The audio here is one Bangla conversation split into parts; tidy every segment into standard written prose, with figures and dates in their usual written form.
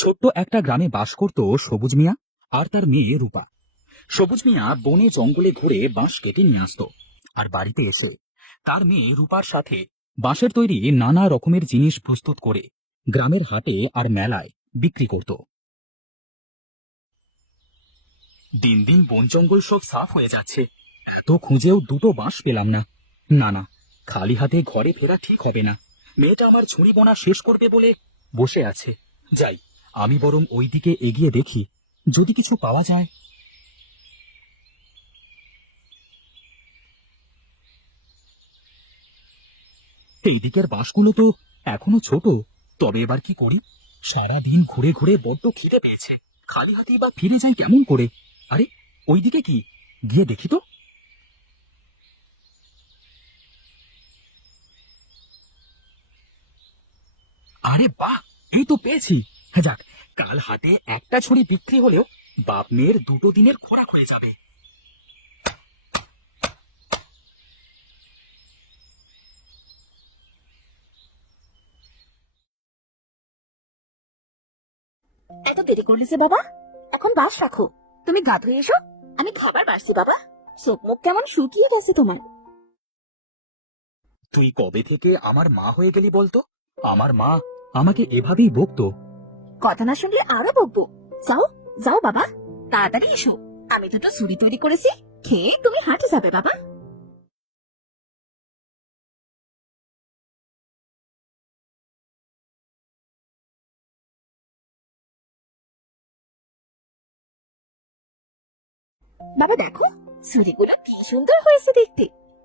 ছোট্ট একটা গ্রামে বাস করত সবুজ মিয়া আর তার মেয়ে রূপা। সবুজ মিয়া বনে জঙ্গলে ঘুরে বাঁশ কেটে নিয়ে আসতো, আর বাড়িতে এসে তার মেয়ে রূপার সাথে বাঁশের তৈরি নানা রকমের জিনিস প্রস্তুত করে গ্রামের হাটে আর মেলায় বিক্রি করত। দিন দিন বন জঙ্গল সব সাফ হয়ে যাচ্ছে, তো খুঁজেও দুটো বাঁশ পেলাম না। না না, খালি হাতে ঘরে ফেরা ঠিক হবে না। মেয়েটা আমার ঝুড়ি বোনা শেষ করবে বলে বসে আছে। যাই, আমি বরং ওই দিকে এগিয়ে দেখি, যদি কিছু পাওয়া যায়। এই দিকের বাঁশগুলো তো এখনো ছোট, তবে এবার কি করি? সারাদিন ঘুরে ঘুরে বড্ড খিদে পেয়েছে, খালি হাতেই বা ফিরে যাই কেমন করে? আরে, ওই দিকে কি, গিয়ে দেখি তো। আরে বাহ, এই তো পেয়েছি। যাক, কাল হাটে একটা ছড়ি বিক্রি হলেও বাপ মেয়ের দুটো দিনের খোরাক হয়ে যাবে। এত দেরি করলে যে বাবা, এখন বাস রাখো, তুমি গা ধুয়ে এসো, আমি খাবার বাড়ছি বাবা। চোখ মুখ কেমন শুকিয়ে গেছে তোমার। তুই কবে থেকে আমার মা হয়ে গেলি বলতো? আমার মা আমাকে এভাবেই বকতো। কথা না শুনলে আরো বকবো। যাও যাও বাবা, তাড়াতাড়ি এসো, আমি দুটো ঝুড়ি তৈরি করেছি, খেয়ে তুমি হাঁটে যাবে বাবা। বাবা দেখো, ঝুড়িগুলো কি সুন্দর হয়েছে দেখতে।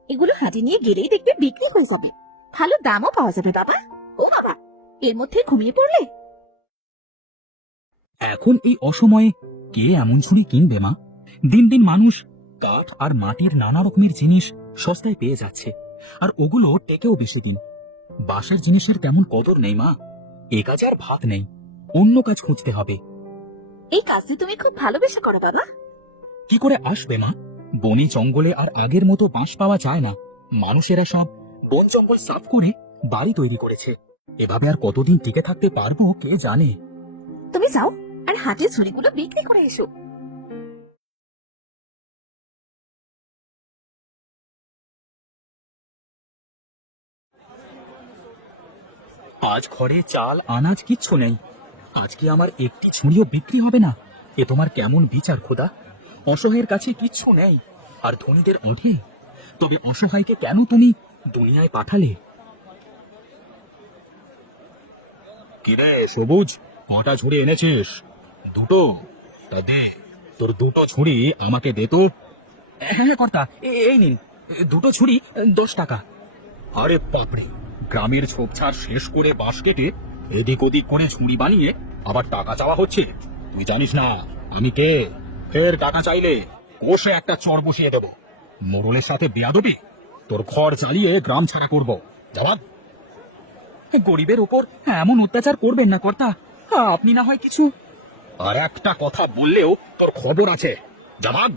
এগুলো হাটে নিয়ে গেলেই দেখবে বিক্রি হয়ে যাবে, ভালো দামও পাওয়া যাবে বাবা। ও বাবা, এর মধ্যে ঘুমিয়ে পড়লে? এখন এই অসময়ে কে এমন ছুরি কিনবে মা? দিন দিন মানুষ কাঠ আর মাটির নানা রকমের জিনিস সস্তায় পেয়ে যাচ্ছে, আর ওগুলো টেকেও বেশি দিন। বাঁশের জিনিসের তেমন কদর নেই মা। এ কাজে আর ভাত নেই, অন্য কাজ খুঁজতে হবে। এই কাজটি তুমি খুব ভালোবেসে করো বাবা। কি করে আসবে মা? বনে জঙ্গলে আর আগের মতো বাঁশ পাওয়া যায় না। মানুষেরা সব বন জঙ্গল সাফ করে বাড়ি তৈরি করেছে। এভাবে আর কতদিন টিকে থাকতে পারবো কে জানে। তুমি যাও আর হাটে ঝুড়িগুলো বিক্রি করে এসো। আজ ঘরে চাল আনাজ কিচ্ছু নেই, আজকে আমার একটি ছুরিও বিক্রি হবে না। এ তোমার কেমন বিচার খোদা? অসহায়ের কাছে কিচ্ছু নেই আর ধনীদের অঢেল। তবে অসহায়কে কেন তুমি দুনিয়ায় পাঠালে? কিরে সবুজ, কটা ঝুড়ি এনেছিস? দুটো? তা দে, তোর দুটো ছুরি আমাকে দে তো। হ্যাঁ হ্যাঁ কর্তা, এই নিন দুটো ছুরি, 10 টাকা। আরে বাপরে, গ্রামের ঝোপঝাড় শেষ করে বাঁশ কেটে এদিক ওদিক করে ঝুড়ি বানিয়ে আবার টাকা চাওয়া হচ্ছে। তুই জানিস না আমি কে? ফের টাকা চাইলে কষে একটা চড় বসিয়ে দেব। মোড়লের সাথে বেয়াদবি, তোর ঘর জ্বালিয়ে গ্রাম ছাড়া করব। জবাব। গরিবের উপর এমন অত্যাচার করবেন না কর্তা, আপনি না হয় কিছু। আর একটা কথা বললেও তোর খবর আছে। জবাব।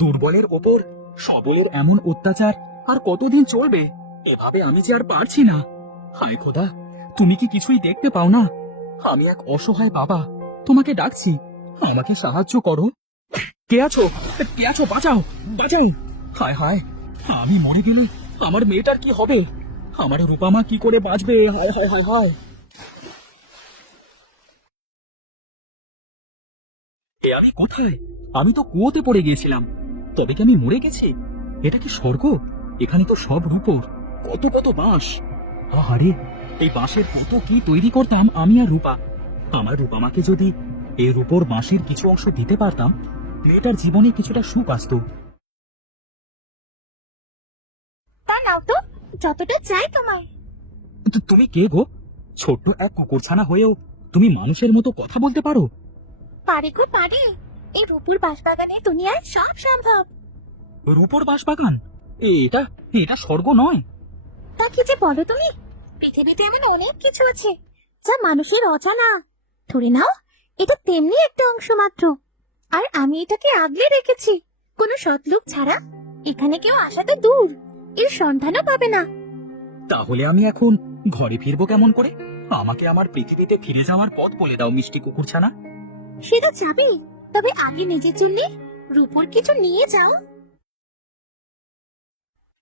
দুর্বলের ওপর সবলের এমন অত্যাচার আর কতদিন চলবে? এভাবে আমি যে আর পারছি না। হায় খোদা, তুমি কি কিছুই দেখতে পাও না? আমি এক অসহায় বাবা, তোমাকে ডাকছি, আমাকে সাহায্য করো। কে আছো? কে আছো? বাঁচাও, বাঁচাও। হায় হায়, আমি মরে গেলে আমার মেয়েটার কি হবে? আমার রূপামা কি করে বাঁচবে? হায় হায় হায় হায়। এ আমি কোথায়? আমি তো কুয়োতে পড়ে গিয়েছিলাম। তবে কি আমি মরে গেছি? এটা কি স্বর্গ? এখানে তো সব রূপোর, কত কত বাঁশ। আরে, এই বাঁশের কত কি তৈরি করতাম আমি আর রূপা। আমার রূপামাকে যদি এই রূপোর বাঁশের কিছু অংশ দিতে পারতাম, মেয়েটার জীবনে কিছুটা সুখ আসতো। তা নাও তো, যতটা চাই তোমার। তুমি কে গো? ছোট্ট এক কুকুরছানা হয়েও তুমি মানুষের মতো কথা বলতে পারো? পারে গো পারে, এই রূপুর বাঁশবাগানে দুনিয়ায় সব সম্ভব। রূপোর বাঁশবাগান? এটা এটা স্বর্গ নয়? তা কি যে বলো তুমি, পৃথিবীতে এমন অনেক কিছু আছে যা মানুষের অজানা। ধরে নাও, এটা তেমনি একটা অংশ মাত্র, আর আমি এটাকে আগলে রেখেছি। কোনো সৎলোক ছাড়া এখানে কেউ আসাটা দূর, এর সন্ধানও পাবে না। তাহলে আমি এখন ঘরে ফিরবো কেমন করে? আমাকে আমার পৃথিবীতে ফিরে যাওয়ার পথ বলে দাও মিষ্টি কুকুরছানা। সেটা যাবে, তবে আগে নিজের জন্য রূপোর কিছু নিয়ে যাও।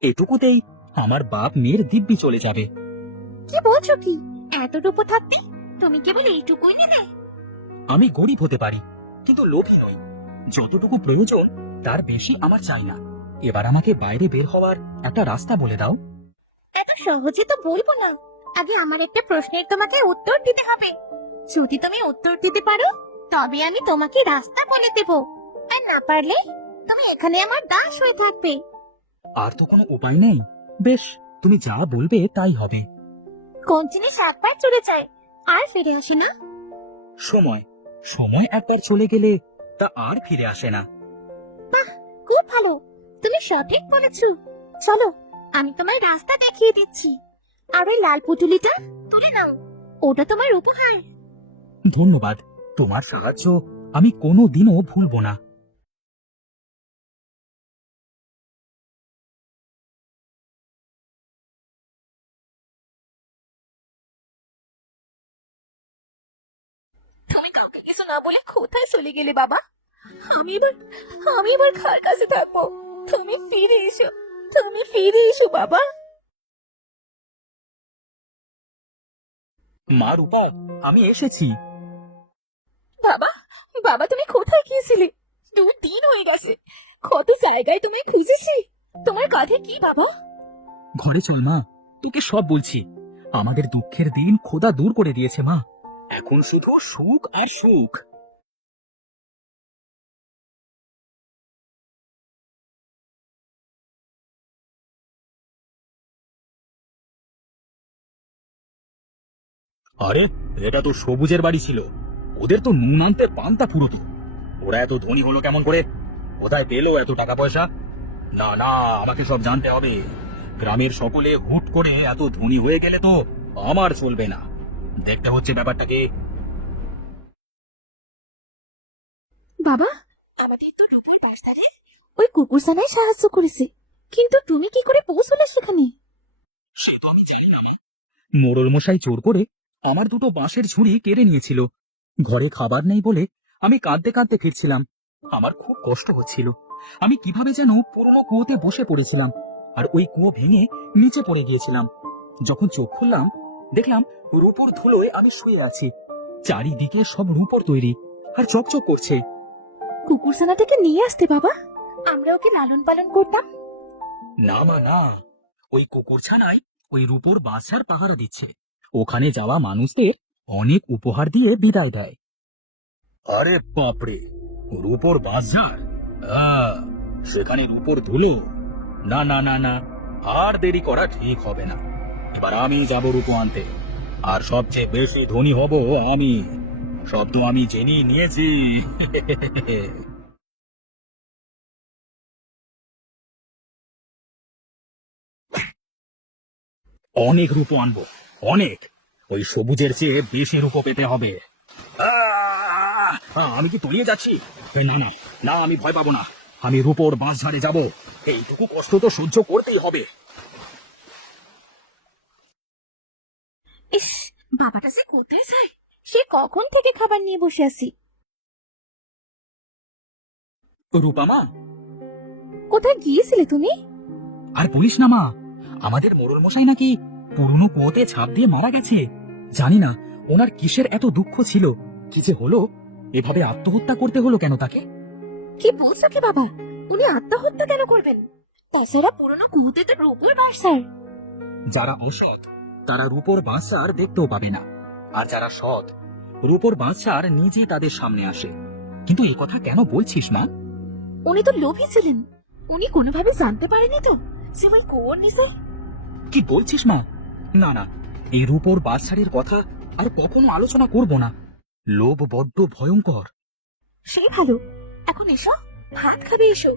এটুকুতেই আমার বাপ মেয়ের দিব্যি চলে যাবে। কি বলছো কি? এত রূপো থাকতে তুমি কেবল এইটুকুই নেবে? আমি গরিব হতে পারি, কিন্তু লোভী নই। যতটুকু প্রয়োজন তার বেশি আমার চাই না। এবার আমাকে বাইরে বের হওয়ার একটা রাস্তা বলে দাও। এত সহজে তো বলবো না। আগে আমার একটা প্রশ্নের তোমাকে উত্তর দিতে হবে। যদি তুমি উত্তর দিতে পারো তবে আমি তোমাকে রাস্তা বলে দেব, আর না পারলে তুমি এখানে আমার দাস হয়ে থাকবে। আর তো কোনো উপায় নেই। বেশ, তুমি যা বলবে তাই হবে। কোন জিনিস একবার চলে যায় আর ফিরে আসে না? সময়। সময় একবার চলে গেলে তা আর ফিরে আসে না। খুব ভালো, তুমি সঠিক বলেছো। চলো, আমি তোমার রাস্তা দেখিয়ে দিচ্ছি। আর ওই লাল পুটুলিটা তুলে নাও, ওটা তোমার উপহার। ধন্যবাদ। তোমার সাহায্য আমি কোনোদিনও ভুলবো না। তুমি কাউকে কিছু না বলে কোথায় চলে গেলে বাবা? আমি এবার আমি এবার কার কাছে থাকবো? তুমি ফিরে এসো, তুমি ফিরে এসো বাবা। মা রূপা, আমি এসেছি। বাবা, বাবা তুমি কোথায় গিয়েছিলে? 2 দিন হয়ে গেছে, কত জায়গায় তোমায় খুঁজেছি। তোমার কাঁধে কি বাবা? ঘরে চল মা, তোকে সব বলছি। আমাদের দুঃখের দিন খোদা দূর করে দিয়েছে মা। এখন শুধু সুখ আর সুখ। আরে, এটা তো সবুজের বাড়ি ছিল। ওদের তো নুন আনতে পান্তা ফুরোতো। ওরা এত ধনী হলো কেমন করে? কোথায় পেলো এত টাকা পয়সা? না না, আমাকে সব জানতে হবে। গ্রামের সকলে হুট করে এত ধনী হয়ে গেলে তো আমার চলবে না। দেখতে হচ্ছে ব্যাপারটাকে। বাবা, আমাদের তো রূপোর বাসদারে ওই কুকুরছানায় সাহায্য করেছে, কিন্তু তুমি কি করে পৌঁছলে সেখানে? সে তো আমি জানি না। মোড়ল মশাই জোর করে আমার দুটো বাঁশের ঝুড়ি কেড়ে নিয়েছিল। ঘরে খাবার নেই বলে আমি কাঁদতে কাঁদতে ফিরছিলাম। আমার খুব কষ্ট হচ্ছিল। আমি কিভাবে যেন পুরনো কুয়োতে বসে পড়েছিলাম, আর ওই কুয়ো ভেঙে নিচে পড়ে গিয়েছিলাম। যখন চোখ খুললাম, দেখলাম রূপোর ধুলোয় আমি শুয়ে আছি। চারিদিকে সব রূপোর তৈরি, আর চকচক করছে। কুকুরছানাটাকে নিয়ে আসতে বাবা, আমরা ওকে লালন পালন করতাম। না মা না, ওই কুকুরছানায় ওই রূপোর বাছার পাহারা দিচ্ছে। ওখানে যাওয়া মানুষদের অনেক উপহার দিয়ে বিদায় দেয়। আরে বাপরে, রূপোর বাজার! সেখানে রূপোর ধুলো! না না না না, আর দেরি করা ঠিক হবে না। এবার আমি যাব রূপো আনতে, আর সবচেয়ে বেশি ধনী হব আমি। সব তো আমি জেনেই নিয়েছি। অনেক রূপো আনবো, অনেক। ওই সবুজের চেয়ে বেশি রূপো পেতে হবে। আমি কি তলিয়ে যাচ্ছি? না না না, আমি ভয় পাবো না। আমি রূপোর বাঁশঝাড়ে যাব। এইটুকু কষ্ট তো সহ্য করতেই হবে। ইস, বাবাটা যে কোথায় যায়? সে কখন থেকে খাবার নিয়ে বসে আছি। রূপা মা, কোথায় গিয়েছিলে তুমি? আর বলিস না মা, আমাদের মোড়ল মশাই নাকি পুরনো কুয়োতে ছাপ দিয়ে মারা গেছে। জানি না ওনার কিসের এত দুঃখ ছিল, কি যে হলো। এভাবে আত্মহত্যা করতে হলো কেন তাকে? কি বলছো কি বাবা? উনি আত্মহত্যা কেন করবেন? তাছাড়া পুরনো কুহুতে তো রূপোর বাসার। যারা অসৎ তারা রূপোর বাঁচার দেখতেও পাবে না, আর যারা সৎ রূপোর বাঁচার নিজে তাদের সামনে আসে। কিন্তু এই কথা কেন বলছিস মা? উনি তো লোভী ছিলেন। উনি কোনোভাবে জানতে পারেনি তো সে ওই কুয়োর নিচে। কি বলছিস মা? না না, এই রূপোর বাছাড়ের কথা আর কখনো আলোচনা করব না। লোভ বড্ড ভয়ঙ্কর। সে ভালো, এখন এসো, ভাত খাবে এসো।